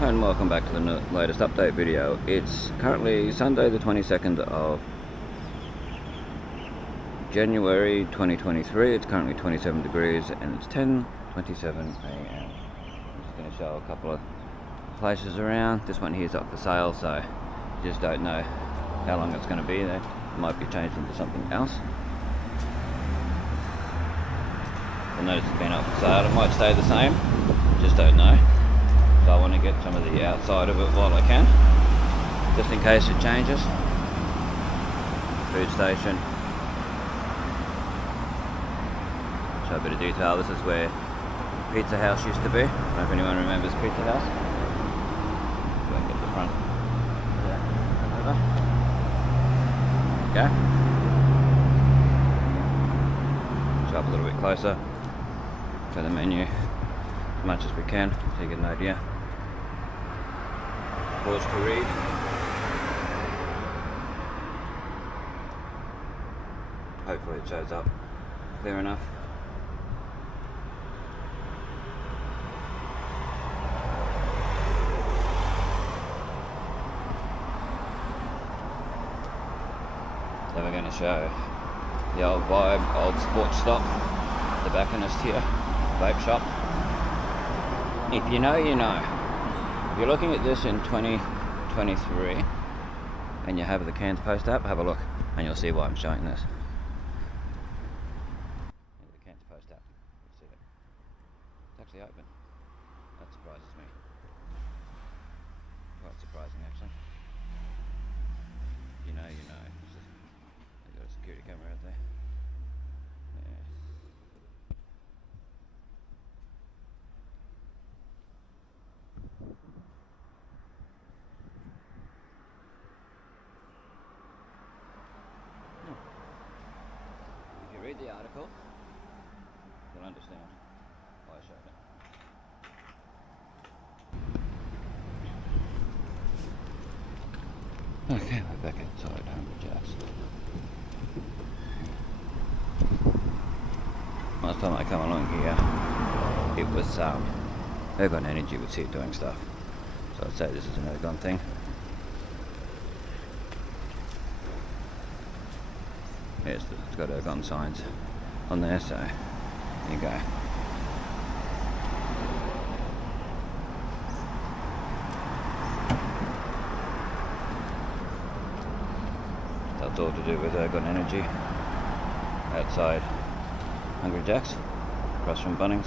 And welcome back to the latest update video. It's currently Sunday the 22nd of January 2023. It's currently 27 degrees and it's 10:27 a.m. I'm just going to show a couple of places around. This one here is up for sale, so you just don't know how long it's going to be there. It might be changed into something else. I notice it's been up for sale. It might stay the same, just don't know. So I want to get some of the outside of it while I can, just in case it changes. Food station. Show a bit of detail. This is where Pizza House used to be. I don't know if anyone remembers Pizza House. Go and get the front. Over. Okay. Show up a little bit closer. Show the menu as much as we can so you get an idea. Pause to read. Hopefully it shows up clear enough. Then we're going to show the old vibe, old sports stop, the tobacconist here, vape shop. If you know, you know. If you're looking at this in 2023 and you have the Cans Post app, have a look and you'll see why I'm showing this. The Cans Post app, you see it. It's actually open. That surprises me. Quite surprising actually. You know, you know. They've got a security camera out there. Yeah. If you read the article, you'll understand why I showed it. Okay, we're back inside Hungry Jack's. Last time I come along here, it was Ergon Energy was here doing stuff. So I'd say this is an Ergon thing. Yes, it's got Ergon signs on there, so there you go. That's all to do with Ergon Energy. Outside Hungry Jack's, across from Bunnings.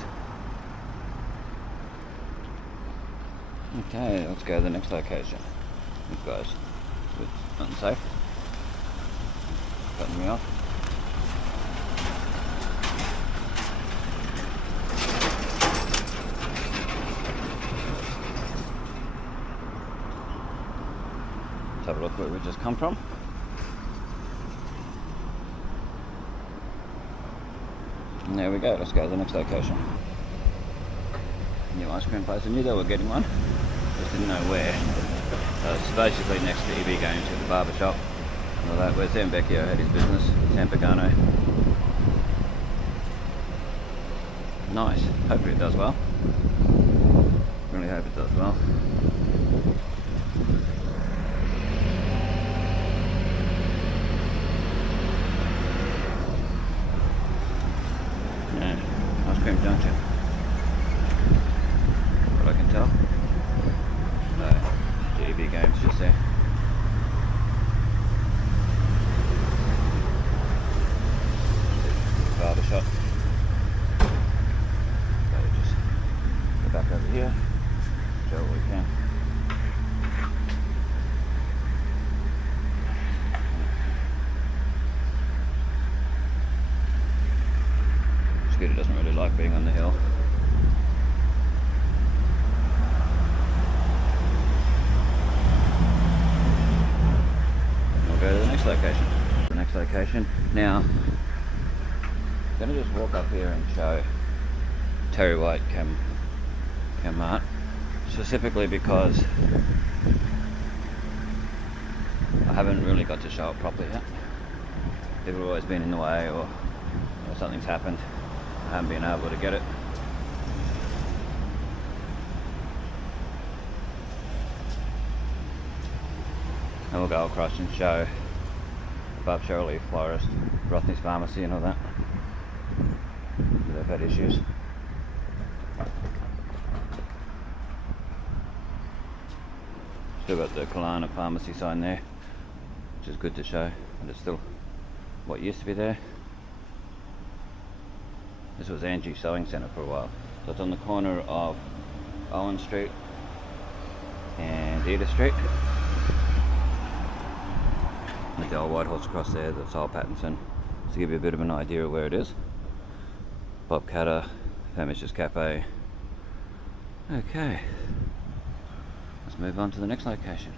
Okay, let's go to the next location. These guys, it's unsafe. Cutting me off. Let's have a look where we just come from. And there we go, let's go to the next location. New ice cream place. I knew they were getting one, just didn't know where. So it's basically next to EB Games with the barber shop. And all that, where Sam Becchio had his business, Sam Pagano. Nice, hopefully it does well. Really hope it does well. Yeah, ice cream junction. What I can tell. So, EB Games just there. Barber shop. So just go back over here, show what we can. Scooter doesn't really like being on the hill. We'll go to the next location. The next location. Now, I'm going to just walk up here and show Terry White Chem Mart, specifically because I haven't really got to show it properly yet. People have always been in the way, or something's happened. I haven't been able to get it. and we'll go across and show above Shirley Florist, Rothney's Pharmacy and all that. They've had issues. Still got the Kalana Pharmacy sign there, which is good to show, but it's still what used to be there. This was Angie's Sewing Centre for a while. So it's on the corner of Owen Street and Edith Street. With the old White Horse across there, that's old Pattinson. To give you a bit of an idea of where it is. Bob Catter, Famish's Cafe. Okay. Let's move on to the next location.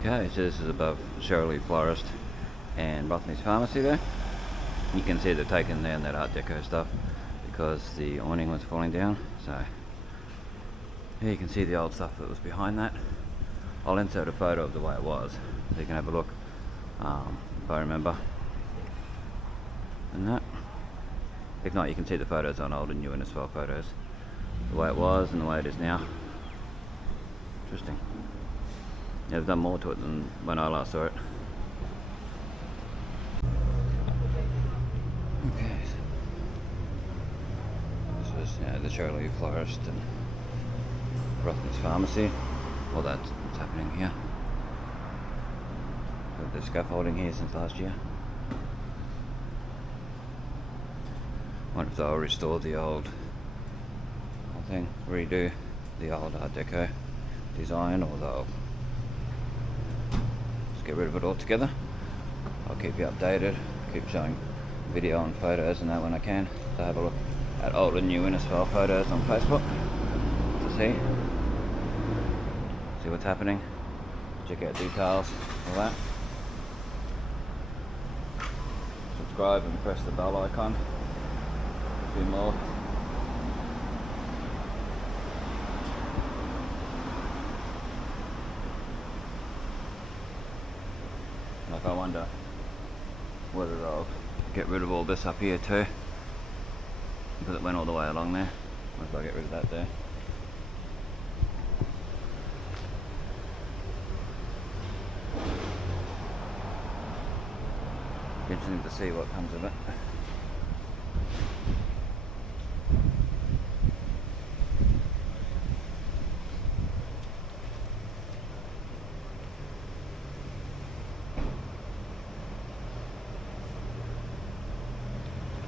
Okay, so this is above Shirley Florist and Rothney's Pharmacy there. You can see they've taken down that Art Deco stuff because the awning was falling down. So here you can see the old stuff that was behind that. I'll insert a photo of the way it was so you can have a look if I remember. And that. If not, you can see the photos on old and new Innisfail photos. The way it was and the way it is now. Interesting. Yeah, they've done more to it than when I last saw it. Okay. This was the Shirley Florist and Rothney's Pharmacy. All that's what's happening here. Got the scaffolding here since last year. Wonder if they'll restore the old thing, redo the old Art Deco design, or they'll just get rid of it altogether. I'll keep you updated, keep showing video and photos and that when I can. So have a look at old and new Innisfail photos on Facebook to see what's happening, check out details, all that. Subscribe and press the bell icon. A few more. Like, I wonder whether they'll get rid of all this up here too, because it went all the way along there. What if I get rid of that there? Interesting to see what comes of it.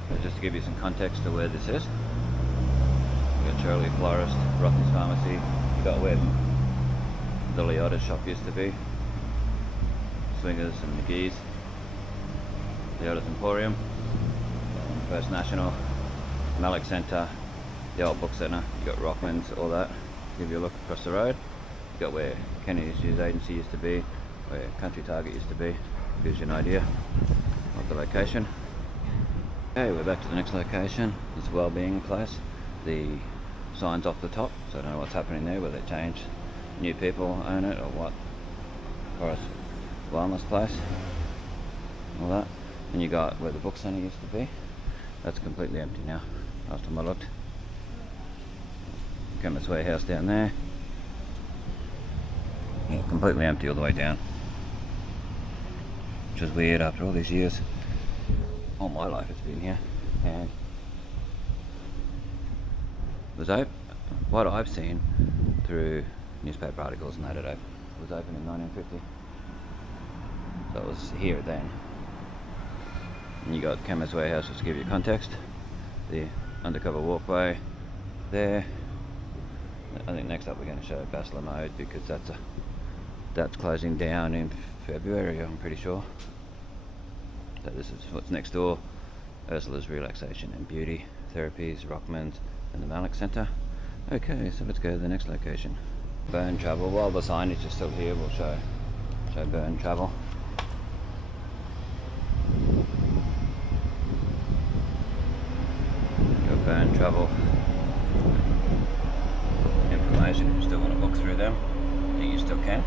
So just to give you some context to where this is, you got Shirley Florist, Rothney's Pharmacy, you got where the Liotta shop used to be, Swingers and McGee's, Liotta's Emporium, First National, Malik Centre, the old book centre, you got Rockman's, all that. Give you a look across the road. You got where Kenny's News Agency used to be, where Country Target used to be. Gives you an idea of the location. Okay, we're back to the next location. It's a wellbeing place. The sign's off the top, so I don't know what's happening there, whether they changed, new people own it or what. Or it's a wellness place, all that. And you got where the book centre used to be. That's completely empty now, last time I looked. Chemist Warehouse down there. Yeah, completely empty all the way down. Which is weird after all these years. All my life it's been here. And was open, what I've seen through newspaper articles and that, it was open in 1950. So it was here then. And you got Chemist Warehouse, just to give you context. The undercover walkway there. I think next up we're going to show Bachelor Mode, because that's closing down in February, I'm pretty sure. So this is what's next door. Ursula's Relaxation and Beauty Therapies, Rockman's and the Malik Centre. Okay, so let's go to the next location. Burn Travel. While the signage is still here, we'll show Burn Travel. Burn Travel information if you still want to book through them. I think you still can.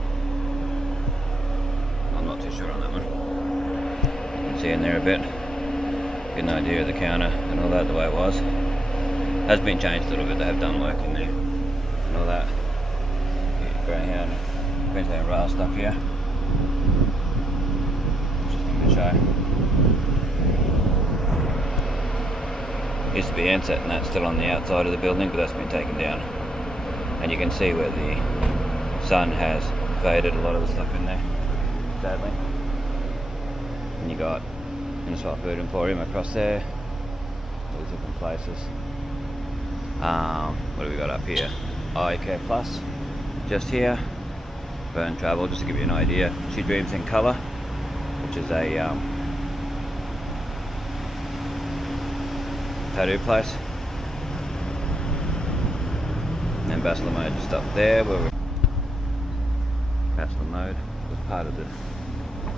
I'm not too sure on that one. You can see in there a bit. Get an idea of the counter and all that, the way it was. Has been changed a little bit, they have done work in there and all that. Greyhound, Queensland rail stuff here. Interesting to show. Used to be Ansett, and that's still on the outside of the building, but that's been taken down. And you can see where the sun has faded a lot of the stuff in there, sadly. And you got Innisfail Food Emporium across there, all these different places. What do we got up here? IK Plus, just here. Burn Travel, just to give you an idea. She Dreams in Colour, which is a tattoo place. And then Bachelor Mode just up there, where Bachelor Mode was part of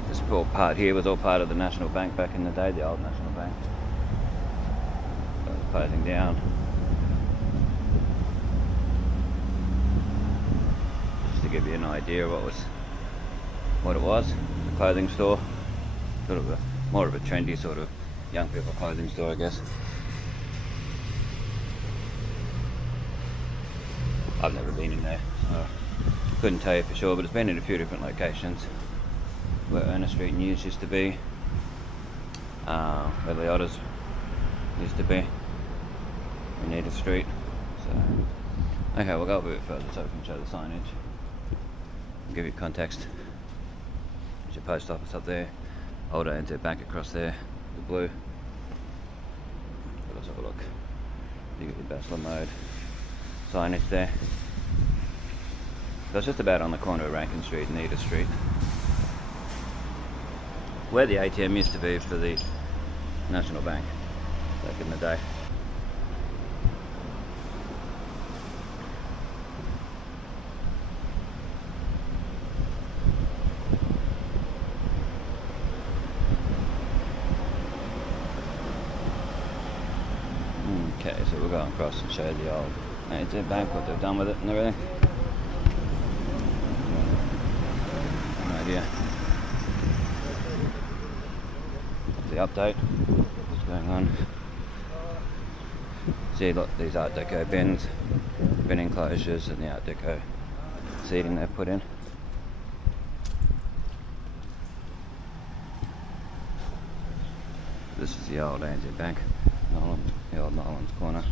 this whole part here was all part of the National Bank back in the day, the old National Bank. So it's closing down. Just to give you an idea of what it was, the clothing store. Sort of more of a trendy sort of young people clothing store, I guess. I've never been in there, so couldn't tell you for sure, but it's been in a few different locations. Where Ernest Street News used to be, where the Otters used to be, in Edith Street. So, okay, we'll go a bit further so we can show the signage. I'll give you context. There's your post office up there, old ANZ Bank across there, the blue. Let's have a look. You get your Bachelor Mode signage there. So it's just about on the corner of Rankin Street and Edith Street. Where the ATM used to be for the National Bank back in the day. Okay, so we'll go across and show the old ATM Bank, what they've done with it and everything. No idea. The update, what's going on. See, look, these Art Deco bins, bin enclosures, and the Art Deco seating they've put in. This is the old ANZ Bank, the old Nolan's corner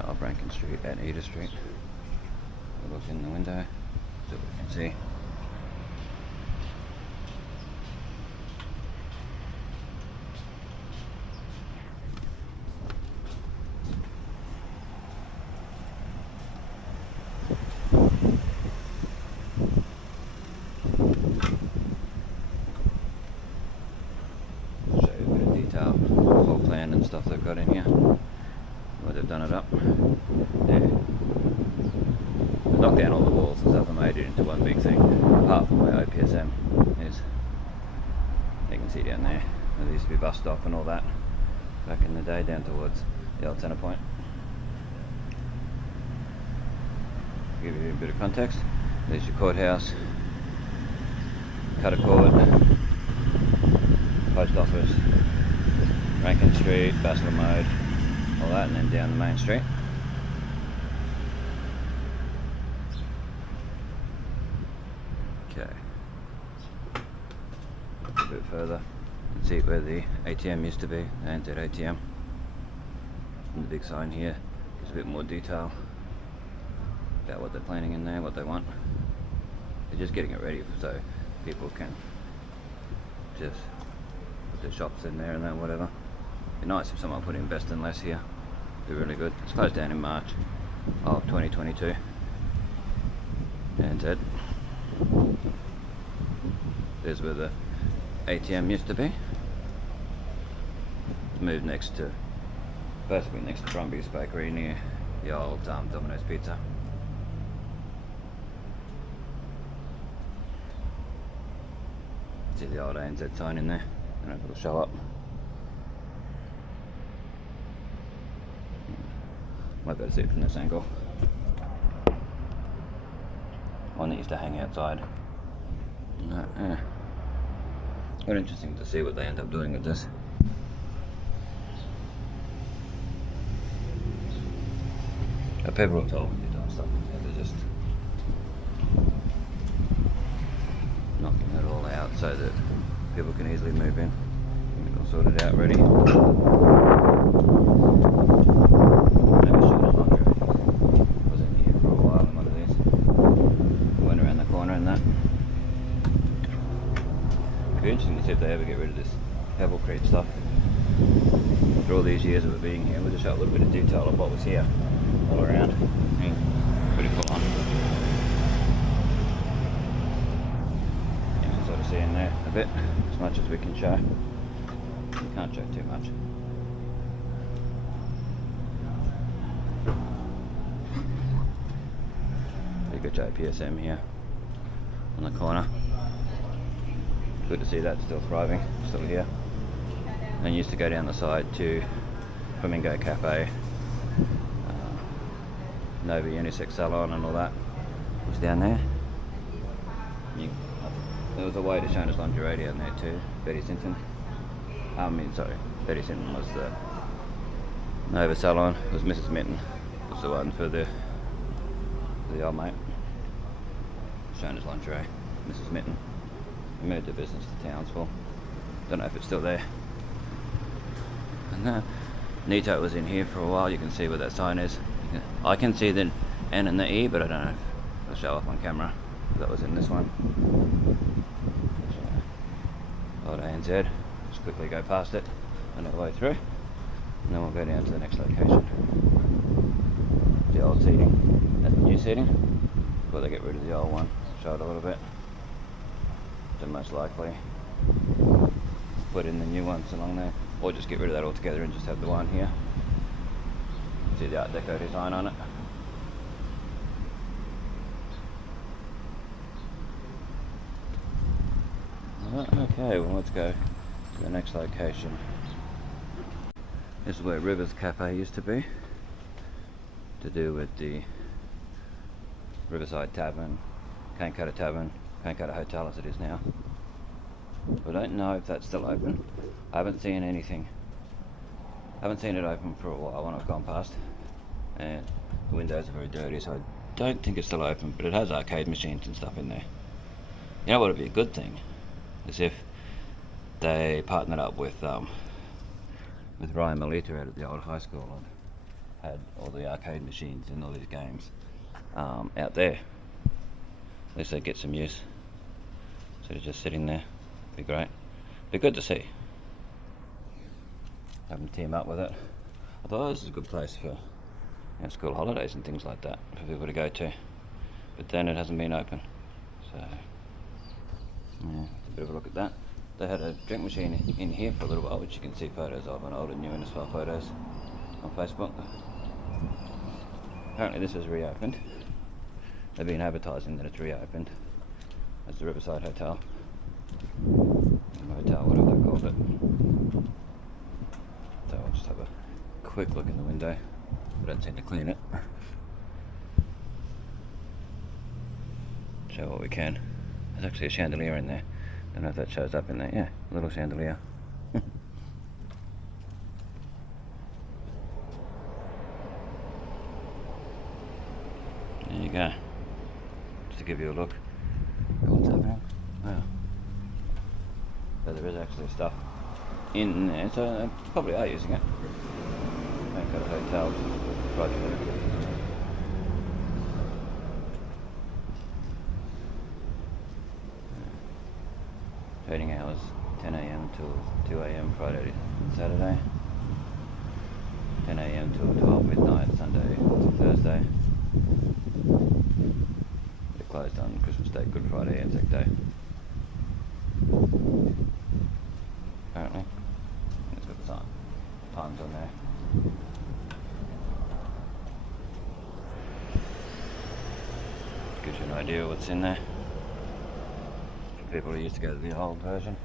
of Rankin Street and Edith Street. We'll look in the window, see what we can see. Whole plan and stuff they've got in here, where they've done it up. There. They knocked down all the walls and stuff and made it into one big thing, apart from where OPSM is. You can see down there, where there used to be bus stop and all that back in the day, down towards the old centre point. To give you a bit of context, there's your courthouse, Cutter Court, post office, Rankin Street, Bachelor Mode, all that, and then down the main street. Okay. A bit further, you can see where the ATM used to be, the ANZ ATM. And the big sign here gives a bit more detail about what they're planning in there, what they want. They're just getting it ready so people can just put their shops in there and then whatever. It'd be nice if someone put Invest in Less here. It'd be really good. It's closed down in March of 2022. And there's where the ATM used to be. It's moved next to, basically next to Brumby's Bakery near the old Domino's Pizza. See the old ANZ sign in there. I don't know if it'll show up. Might be able to see it from this angle. One that used to hang outside. Yeah. Quite interesting to see what they end up doing with this. People are told when they're doing stuff, they're just knocking it all out so that people can easily move in. Get it all sorted out, ready. Maybe should have laundry. Was in here for a while in one of these. Went around the corner and that. It'd be interesting to see if they ever get rid of this Pebblecrete stuff. For all these years of it being here, we'll just show a little bit of detail of what was here all around. Yeah, pretty full on. You can sort of see in there a bit, as much as we can show. You can't show too much. Pretty good JPSM here on the corner. Good to see that still thriving, still here. And used to go down the side to Flamingo Cafe, Nova Unisex Salon and all that was down there. There was a way to Shona's Lingerie down there too, Betty Sinton. Betty Sinton was the Nova Salon, it was Mrs. Mitten, was the one for the old mate. Shona's Lingerie, Mrs. Mitten. We moved the business to Townsville. Don't know if it's still there. And Nito was in here for a while. You can see where that sign is. I can see the N and the E, but I don't know if it'll show up on camera. That was in this one. Old ANZ. Just quickly go past it on our way through, and then we'll go down to the next location. The old seating and the new seating. Before they get rid of the old one. Show it a little bit. Then most likely put in the new ones along there, or just get rid of that altogether and just have the one here. See the Art Deco design on it. Okay, well let's go to the next location. This is where Rivers Cafe used to be, to do with the Riverside Tavern, Kankata Tavern, Kankata Hotel as it is now. I don't know if that's still open. I haven't seen anything. I haven't seen it open for a while when I've gone past. And the windows are very dirty, so I don't think it's still open, but it has arcade machines and stuff in there. You know what would be a good thing? Is if they partnered up with Ryan Melita out at the old high school and had all the arcade machines and all these games out there. At least they'd get some use. Instead of just sitting there. Be great. Be good to see. Have them team up with it. I thought this is a good place for school holidays and things like that for people to go to. But then it hasn't been open. So yeah, a bit of a look at that. They had a drink machine in here for a little while, which you can see photos of and old and new Innisfail photos on Facebook. Apparently this is reopened. They've been advertising that it's reopened as the Riverside Hotel. Motel, whatever they called it. So I'll just have a quick look in the window. I don't seem to clean it. Show what we can. There's actually a chandelier in there. Don't know if that shows up in there. Yeah, a little chandelier. There you go. Just to give you a look at what's happening. Wow. So there is actually stuff in there, so they probably are using it. They've got a hotel right there. Trading hours 10 AM till 2 AM Friday and Saturday. 10 AM till 12 midnight Sunday to Thursday. They're closed on Christmas Day, Good Friday, Anzac Day. Apparently. It's got the times on there. Gives you an idea of what's in there. For people who used to go to the old version.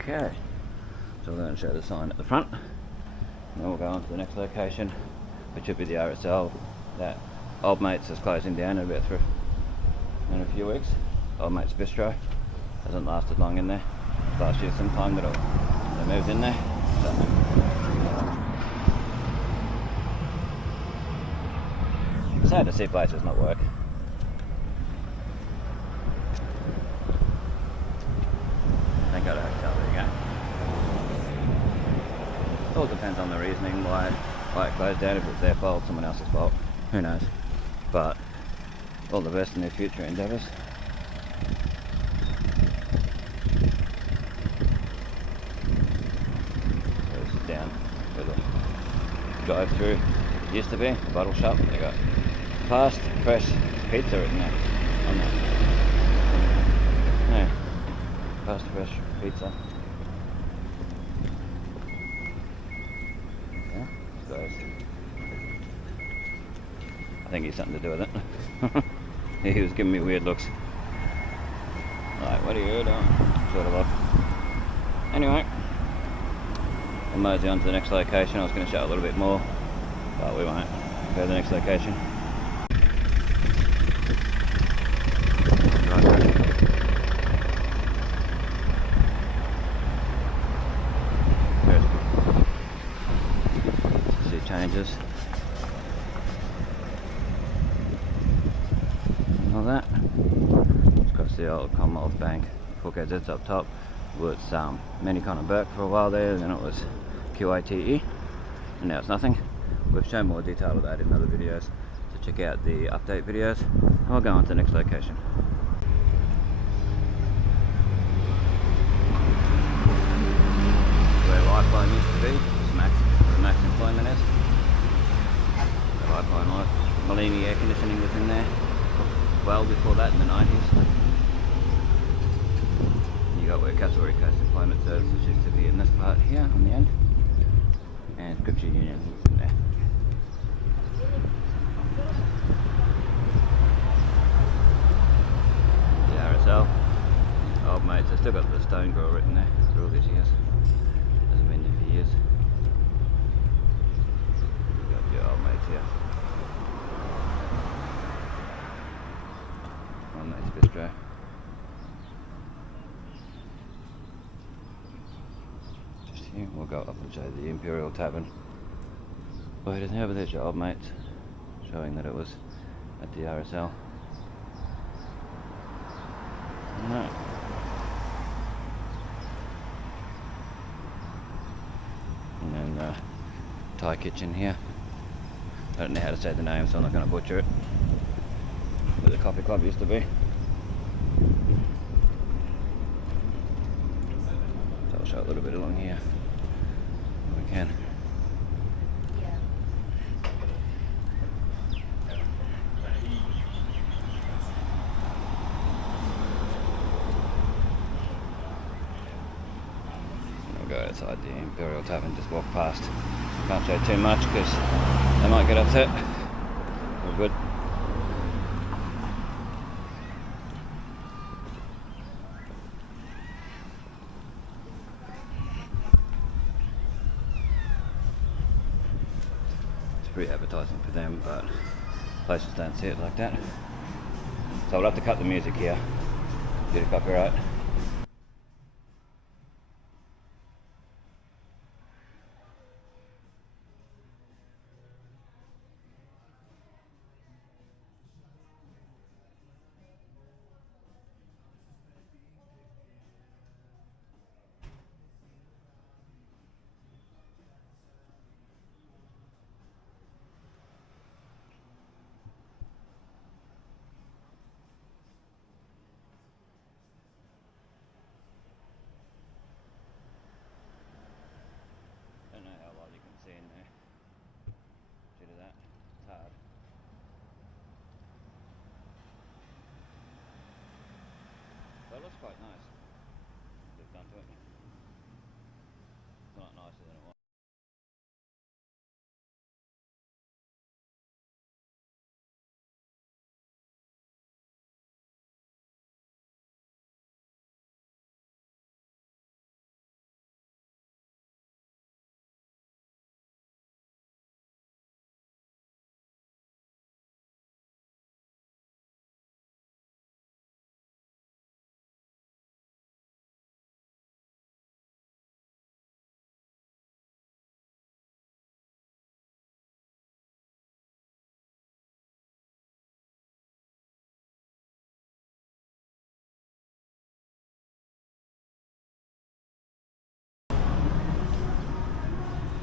Okay. So we're going to show the sign at the front. And then we'll go on to the next location, which would be the RSL that Old Mates is closing down in in a few weeks. Old Mates Bistro hasn't lasted long in there. Last year sometime that they moved in there. So sad to see places not work. Thank God I hotel, there you go. All depends on the reasoning why it closed down. If it's their fault, someone else's fault, who knows. But all the best in their future endeavours. Goes down where the drive-through used to be, a bottle shop. They got fast, fresh pizza written there on that. No, fast, fresh pizza. Yeah, guys. I think he's something to do with it. He was giving me weird looks. Like, what are you doing? Sort of look. Anyway, we'll mosey on to the next location. I was going to show a little bit more, but we won't. Go to the next location. Right back. See changes. And all that. It's got the old Commonwealth Bank. Forecast up top. Was Many Connor Burke for a while there, then it was QITE, and now it's nothing. We've shown more detail of that in other videos, so check out the update videos. I'll go on to the next location. Where Lifeline used to be, where Max Employment is. The Lifeline Life. Malini air conditioning was in there well before that in the 90s. You got where Castlereagh Coast Employment Services used to be in this part here on the end, and Scripture Union is in there. The RSL, old mates, I still got the stone grill written there for all these years. Hasn't been there for years. You got your old mates here. Old mates bistro. We'll go up and show the Imperial Tavern. Well, it is now, but there's your old mates, showing that it was at the RSL. No. And then Thai kitchen here. I don't know how to say the name, so I'm not going to butcher it. Where the coffee club used to be. So I'll show a little bit along here. We can. We'll go outside the Imperial Tavern, just walk past. Can't show too much because they might get upset. All good. Free advertising for them, but places don't see it like that. So I'll have to cut the music here due to copyright. But it looks quite nice. They've done to it. It's not nicer than it was.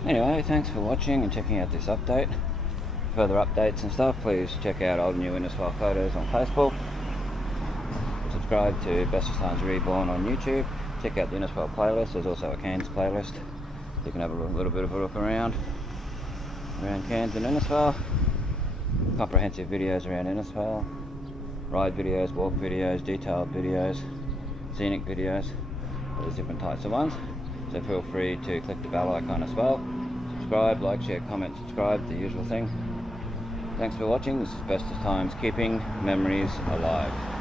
Anyway, thanks for watching and checking out this update. Further updates and stuff, please check out old new Innisfail photos on Facebook. Subscribe to Bestestimes Reborn on YouTube. Check out the Innisfail playlist. There's also a Cairns playlist. You can have a little bit of a look around Cairns and Innisfail. Comprehensive videos around Innisfail. Ride videos, walk videos, detailed videos, scenic videos. There's different types of ones. So feel free to click the bell icon as well. Subscribe, like, share, comment, subscribe, the usual thing. Thanks for watching. This is Bestestimes, keeping memories alive.